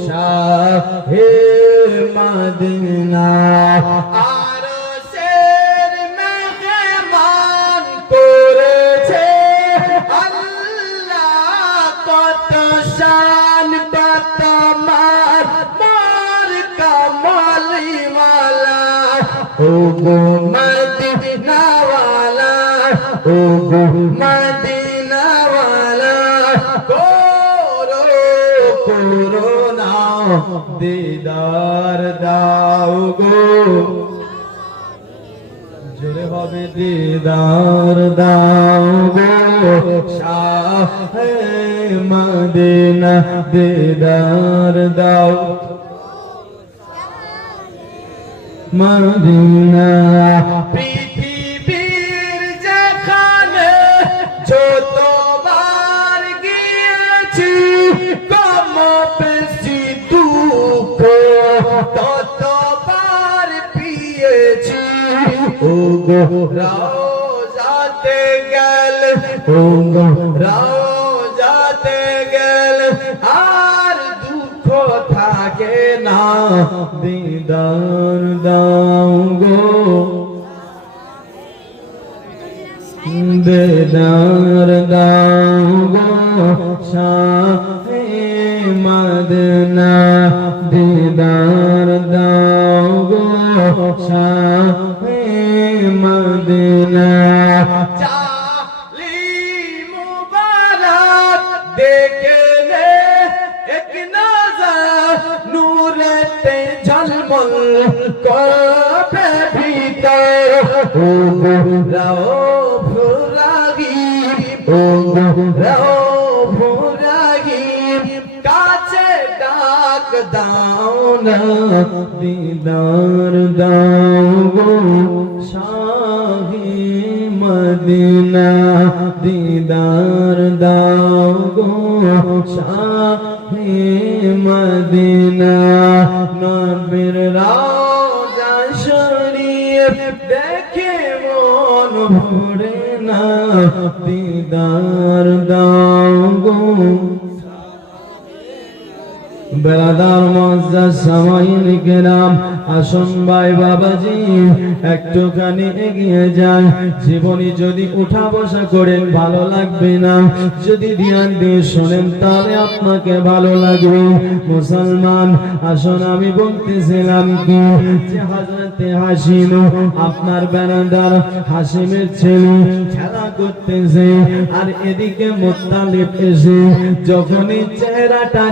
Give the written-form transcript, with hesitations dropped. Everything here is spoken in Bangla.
শাহে মদিনা আরশের মেহমান করেছে আল্লাহ কত শান কত মার মার কামালি ওয়ালা ও গো মদিনা ওয়ালা ও গো মদিনা ওয়ালা করোনা দিদার দাও গো জোরে হবে দিদার দাও গো শাহে মদিনা দিদার দাও মদিনা পৃথিবীর যেখানে যতবার গিয়েছি কম বেশি দুঃখ ততবার পিয়েছি ও গো রওজাতে গেলে ও গো রওজাতে গেলে আর দুঃখ থাকে না দিদার দাও গো দিদার দাও গো শাহে মদিনা দিদার দাও গো শাহে মদিনা চালি মুবারক দেখলে এক নজর নূরেতে ঝলমল করবে ভিতর ও গো রওফ রাগীব ও গো রওফ রাগীব কাছে ডাক দাও না দিদার দাও গো শাহে মদিনা দিদার দাও গো শাহে মদিনা নবীর রওজা শরীফ দেখে মন ভরে না দিদার দাও গো বেরাদার মজ্জা সামাইন কেরাম আসুন ভাই বাবাজি একটুখানি এগিয়ে যান জীবনী যদি উঠা বসা করেন ভালো লাগবে না যদি ধ্যান দিয়ে শোনেন তাহলে আপনাকে ভালো লাগবে মুসলমান আসুন আমি বলতেছিলাম কি যে হযরতে হাসিম আপনার বেরাদার হাসিমের ছেলে খেলা করতেছে আর এদিকে মুত্তালিব এসে যখনই চেহারাটা